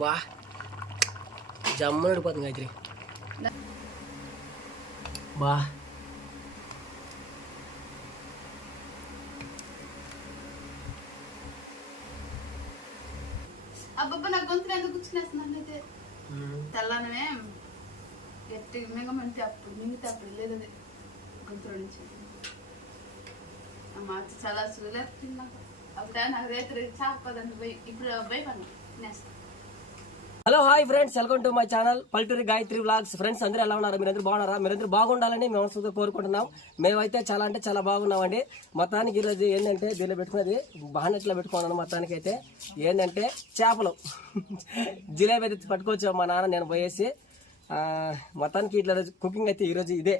బా జమ్మ నడిపోతుంది గాయత్రి బా అబ్బబ్బా నా గొంతులు ఎందుకు కూర్చునేస్తున్నాను అయితే తెల్లనే గట్టి మింగమంటే అప్పుడు మింగితే అప్పుడు లేదు అది గొంతులో నుంచి మార్చి చాలా సులువు నాకు అప్పుడే నాకు రేత్రి చాపదండి పోయి ఇప్పుడు పోయి పని తినేస్తాను. Hello hi friends, welcome to my channel పల్లెటూరి గాయత్రి వ్లాగ్స్. ఫ్రెండ్స్ అందరూ ఎలా ఉన్నారు? మీరందరూ బాగున్నారా? మీరందరూ బాగుండాలని మేము మనసుతో కోరుకుంటున్నాం. మేమైతే చాలా అంటే చాలా బాగున్నామండి. మొత్తానికి ఈరోజు ఏంటంటే దీనిలో పెట్టుకున్నది బానెట్లో పెట్టుకున్నాను. మొత్తానికి అయితే ఏంటంటే చేపలు జిలేబీ అయితే పట్టుకోవచ్చు మా నాన్న నేను పోయేసి. మొత్తానికి ఇట్లా కుకింగ్ అయితే ఈరోజు ఇదే.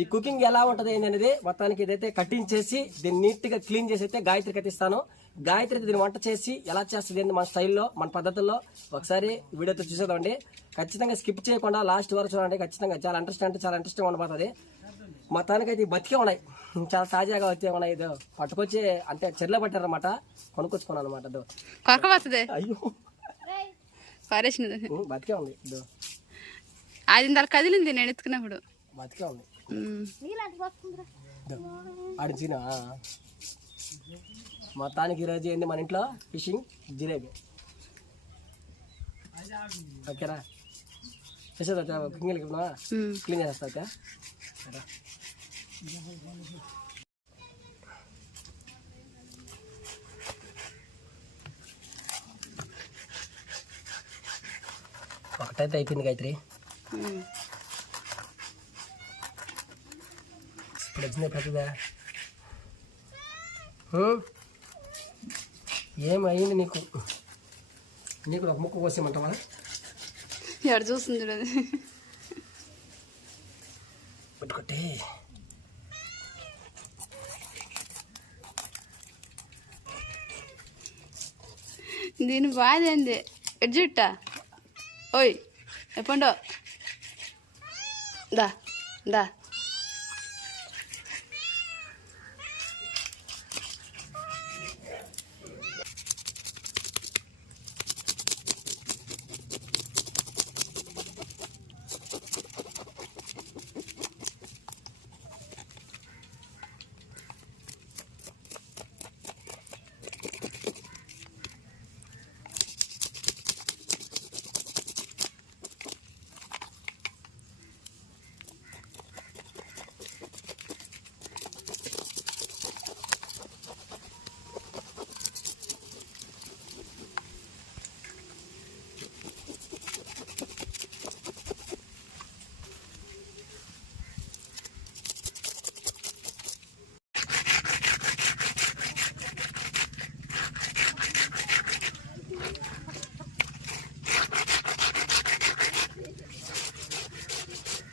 ఈ కుకింగ్ ఎలా ఉంటుంది ఏంటనేది మొత్తానికి ఇదైతే కటింగ్ చేసి దీన్ని నీట్గా క్లీన్ చేసి అయితే గాయత్రికి అయితే ఇస్తాను. గాయత్రి దీన్ని వంట చేసి ఎలా చేస్తుంది ఏంటి మన స్టైల్లో మన పద్ధతుల్లో ఒకసారి వీడియోతో చూసేదండి. ఖచ్చితంగా స్కిప్ చేయకుండా లాస్ట్ వరకు చూడండి. ఖచ్చితంగా చాలా చాలా ఇంట్రెస్టింగ్ ఉండబోతుంది. మొత్తానికి అయితే బతికే ఉన్నాయి, చాలా తాజాగా వచ్చే ఉన్నాయి. ఇదో పట్టుకొచ్చి అంటే చెర్లో పట్టారనమాట, కొనుక్కొచ్చుకున్నాను అనమాట. అయ్యో బతికే ఉంది. ఇదో అది కదిలింది నేను ఎత్తుకున్నప్పుడు బతికే ఉంది. ఆడించిన మొత్తానికి ఈరోజు ఏంది మన ఇంట్లో ఫిషింగ్ జిలేబీ. ఓకేనా? చేసేదా క్లీన్ చేస్తా. ఒకటైతే అయిపోయింది గాయత్రి. ఇప్పుడు వచ్చిందే పెద్దదా? ఏమైంది నీకు? నీకు ఒక ముక్క కోసేమంటావా? ఎవరు చూస్తుంది చూడదు. పెట్టుకోటే దీని బాధ ఏంది? ఎడ్జుట్టా ఓయ్ ఎప్పండో దా దా.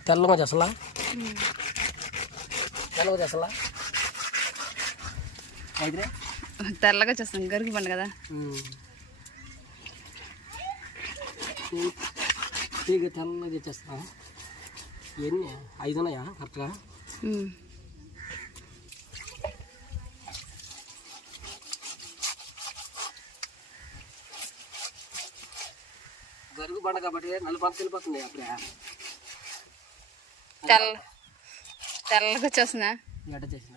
తెల్లగా చేసలా అయితే తెల్లగా చేస్తాం. గరికి పండు కదా తీగ తెల్లగా చేస్తా. ఎన్ని 5 ఉన్నాయా కరెక్ట్గా? గరుగు బండ కాబట్టి నలుపు అంత వెళ్ళిపోతుంది. అప్పుడే తెల్లగా వచ్చేస్తున్నా గడ్డ చేసిన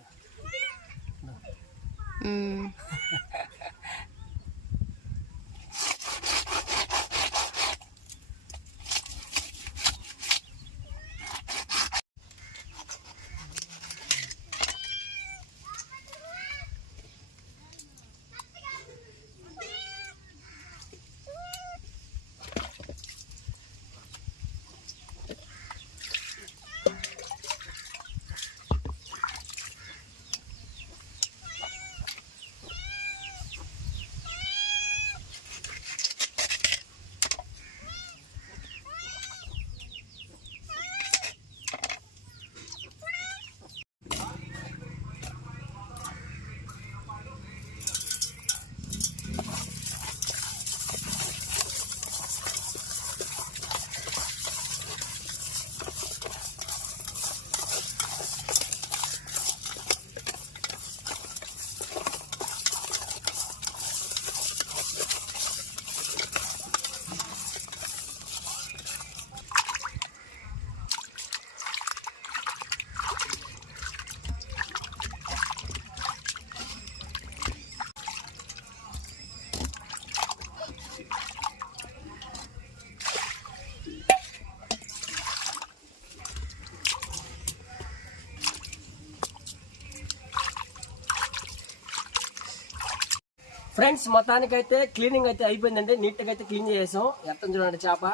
ఫ్రెండ్స్ మొత్తానికైతే క్లీనింగ్ అయితే అయిపోయిందండి. నీట్గా అయితే క్లీన్ చేసాం. ఎత్తం చూడండి చేప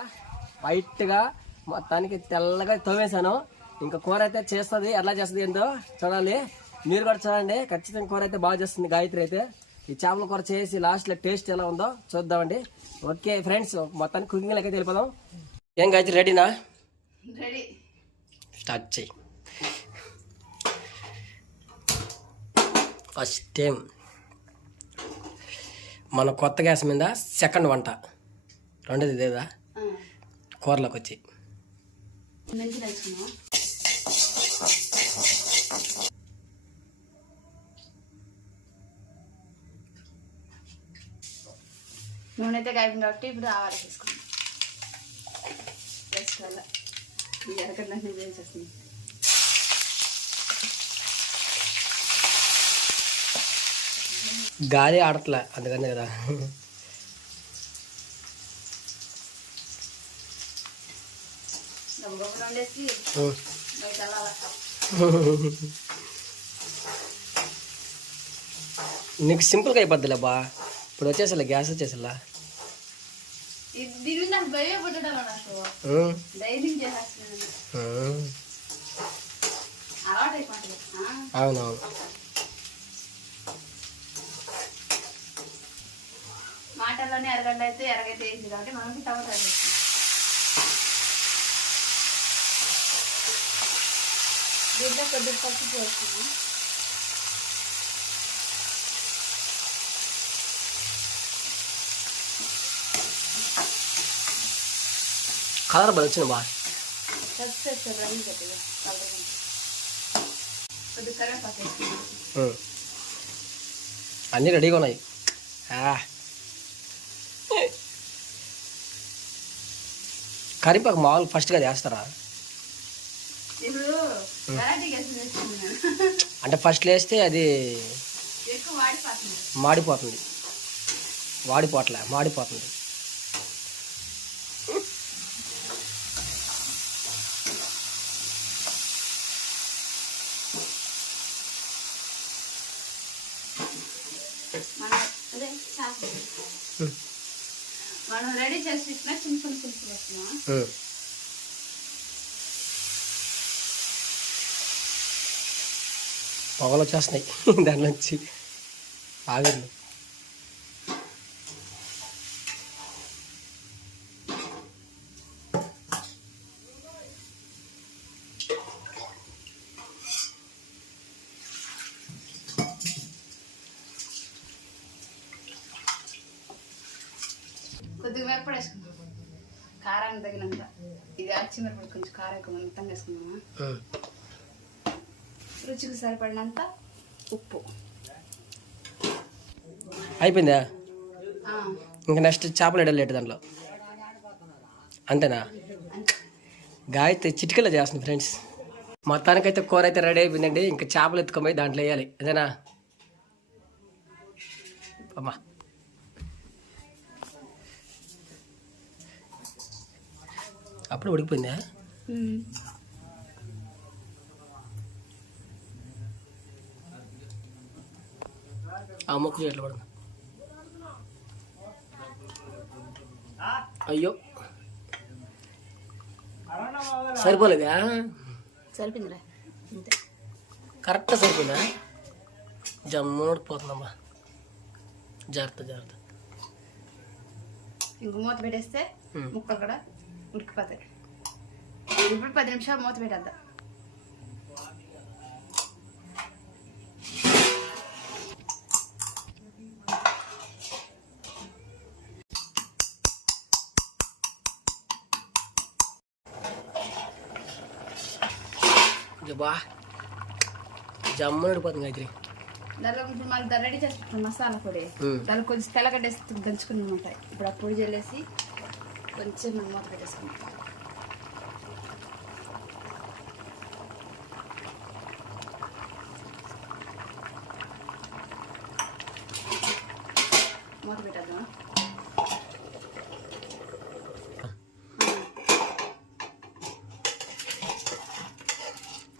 వైట్గా మొత్తానికి తెల్లగా తోమేశాను. ఇంకా కూర అయితే చేస్తుంది. ఎలా చేస్తుంది ఏందో చూడాలి. మీరు కూడా చూడండి. ఖచ్చితంగా కూర అయితే బాగా చేస్తుంది గాయత్రి అయితే. ఈ చేపల కూర చేసి లాస్ట్లో టేస్ట్ ఎలా ఉందో చూద్దామండి. ఓకే ఫ్రెండ్స్, మొత్తానికి కుకింగ్ అయితే వెళ్ళిపోదాం. ఏం గాయత్రి రెడీనా? రెడీ. స్టార్ట్ చేయి. ఫస్ట్ టైం మన కొత్త గ్యాస్ మీద సెకండ్ వంట. రెండోది ఇదేదా కూరలోకి వచ్చి నూనె అయితే కాయింది కాబట్టి ఇప్పుడు ఆవాలు తీసుకున్నాం. ఎరకన్నా చేసేస్తుంది. గాలి ఆడట్లే అందుకని కదా. వండేసి బయట నీకు సింపుల్గా అయిపోద్దిలే బా. ఇప్పుడు వచ్చేసలే గ్యాస్ వచ్చేసలా. దీని నాకు భయం పుట్టడం నాకు ధైర్యం చేసేస్తున్నాను. అలవాటు అయిపోతుంది. అవునవును. మాటల్లోనే ఎరగడ్డ అయితే ఎరగైతే వేసింది కాబట్టి మనకి టమాటా వేస్తాం. దీంట్లో కొద్దిగా పసుపు వేస్తున్నాం. కలర్ బాగా వచ్చింది బా. పసుపు వేస్తాం రంగు కొద్దిగా కలర్ కొద్దిగా కరివేపాకు వేస్తున్నాం. అన్నీ రెడీగా ఉన్నాయి. కరివేపాకు మామూలు ఫస్ట్గా వేస్తారా? ఇప్పుడు వెరైటీ గ్యాస్ వేస్తున్నాను. అంటే ఫస్ట్ వేస్తే అది ఎక్కువ వాడిపోతుంది. మాడిపోతుంది. మాడిపోతుంది. మనం రెడీ చేసి ఇచ్చిన సింపుల్ వేస్తున్నాం. పొగలు వచ్చేస్తున్నాయి దాని నుంచి ఆవిర్లు. కొద్దిగా మిరపడి వేసుకుంటాం కారానికి తగినంత. ఇది అచ్చి మిరపడి కొంచెం కారం ఎక్కువ మొత్తంగా వేసుకున్నామా. రుచికి సరిపడినంత ఉప్పు. అయిపోయిందా? ఇంకా నెక్స్ట్ చేపలు ఎడలేటు దాంట్లో అంతేనా? గాయత్రి చిటికలో చేస్తుంది ఫ్రెండ్స్. మొత్తానికైతే కూర అయితే రెడీ అయిపోయిందండి. ఇంకా చేపలు ఎత్తుకొని దాంట్లో వేయాలి. అదేనా అమ్మా? అప్పుడు ఉడికిపోయిందా? ఆ మొక్క ఎట్లా పడుతుంది? అయ్యో సరిపోలేదా? సరిపోయిందిరా. కరెక్ట్గా సరిపోయిందా? జమ్ముడిపోతుందమ్మా. జాగ్రత్త. ఇంక మూత పెట్టేస్తే ముక్కలు కూడా ఉడికిపోతాయి. ఇప్పుడు 10 నిమిషాలు మూత పెట్టేద్దాం. బా జమ్మున ఉడిపోతుంది గాయత్రి. దాంట్లో ఇప్పుడు మనకి రెడీ చేసుకుంటాం మసాలా పొడి. దానికి కొంచెం తెల్లగడ్డేసి దంచుకుని ఉంటాయి. ఇప్పుడు ఆ పొడి చల్లేసి కొంచెం మనం మూత పెట్టేసుకుంటాం. మూత పెట్టేద్దాం.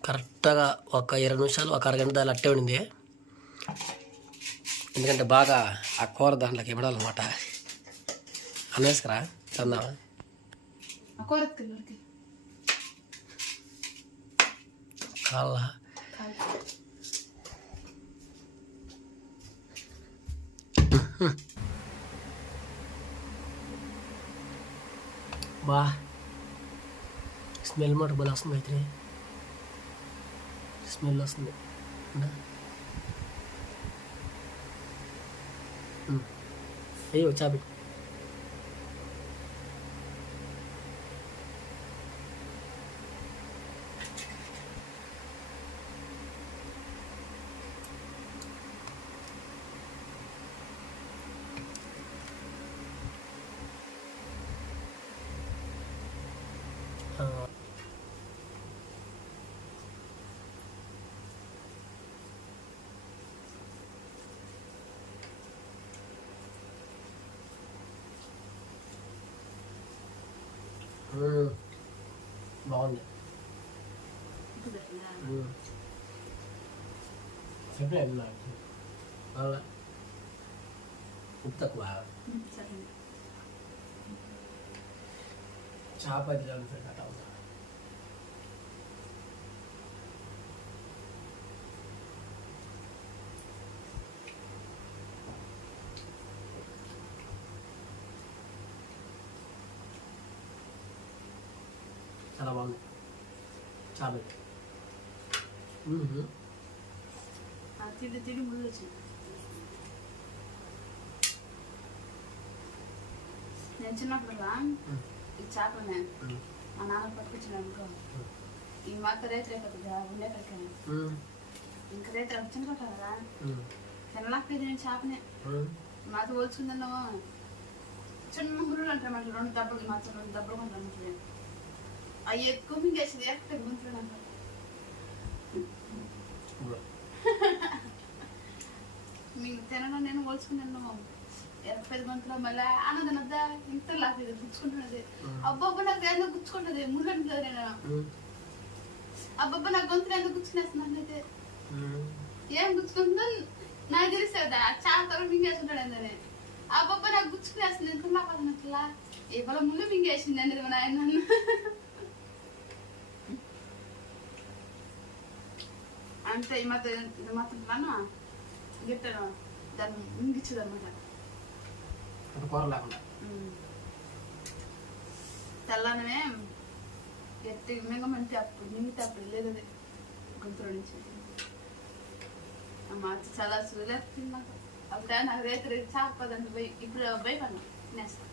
కరెక్ట్గా ఒక 20 నిమిషాలు, ఒక అరగంట దాని అట్టే ఉండింది. ఎందుకంటే బాగా ఆ కూర దాంట్లోకి ఇవ్వడాలన్నమాట. అనేసుకురా తిందామా? కూర తిన్నకి కాళ్ళ బా స్మెల్ మాట బలి వస్తుంది. అయితే స్మెల్ వస్తుంది. అయ్యో చాపి బాగుంది. చెప్పలే ఉప్పు తక్కువ చాపతి కట్ట చాలా బాగుంది చాపతి. తిండి ముందు వచ్చింది. నేను చిన్నప్పుడు ఈ చేపలనే మా నాన్న పట్టుకొచ్చిన అనుకో ఈ మాత్రం రేట్లు అయిపోతుంది ఉండే కట్టాను. ఇంకా రేట్లు వచ్చిన కొట్టాను కదా తినలేకపోయింది నేను చేపనే. మాతో పోల్చుకుందాను చిన్న మురులు అంటారు మాట 2 దెబ్బలు మాత్రం 2 దెబ్బలు కొంటాను. అవి ఎక్కువ మింగేసింది ఎక్కడ గుంతులు అంటారు. మీకు తినడం నేను పోల్చుకున్నాను 25 గంటలు మళ్ళీ అన్నదనద్దా ఇంత లాగా గుచ్చుకుంటున్నది. అబ్బబ్బా నాకు ఎందుకు గుచ్చుకుంటుంది ముళ్ళు కదా నేను. అబ్బబ్బా నాకు గొంతులు ఎందుకు గుచ్చుకునేస్తున్నాను. అయితే ఏం గుచ్చుకుంటుందో నాకు తెలిస్తే కదా చాలా త్వరగా మింగేస్తుంటాడు ఏందని. అబ్బబ్బా నాకు గుచ్చుకునేస్తుంది ఎంత లాగా ఇవాళ ముళ్ళు మింగేసింది అనేది మా నాయన నన్ను. అంటే ఈ మాత్రం గిట్టను దాన్ని మింగిచ్చదు అనమాట. తెల్లనమే గట్టి మింగమంటే అప్పుడు మింగితే అప్పుడు లేదు అది గొంతులో నుంచి. మా అత్త చాలా సులేస్తుంది నాకు. అప్పుడే నాకు రేపు చాపదంటే పోయి ఇప్పుడు భయపడినా తినేస్తా.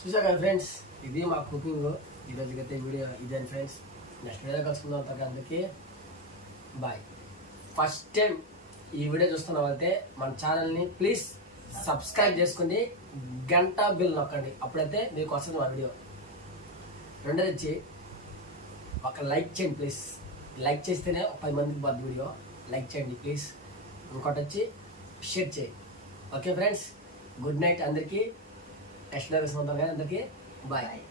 చూసా కదా ఫ్రెండ్స్, ఇది మా కుకింగ్ ఈరోజు అయితే వీడియో ఇదే ఫ్రెండ్స్. నెక్స్ట్ వీడియో కలుసుకుందాం. అందరికీ బాయ్. ఫస్ట్ టైం ఈ వీడియో చూస్తున్నామంటే మన ఛానల్ని ప్లీజ్ సబ్స్క్రైబ్ చేసుకుని గంట బిల్ నొక్కండి. అప్పుడైతే మీకు వస్తుంది మా వీడియో. రెండోది వచ్చి ఒక లైక్ చేయండి ప్లీజ్. లైక్ చేస్తేనే 10 మందికి పోద్ది వీడియో. లైక్ చేయండి ప్లీజ్. ఇంకోటి వచ్చి షేర్ చేయండి. ఓకే ఫ్రెండ్స్, గుడ్ నైట్ అందరికీ. నెక్స్ట్ వీడియో కలుసుకుందాం కదా అందరికీ బాయ్.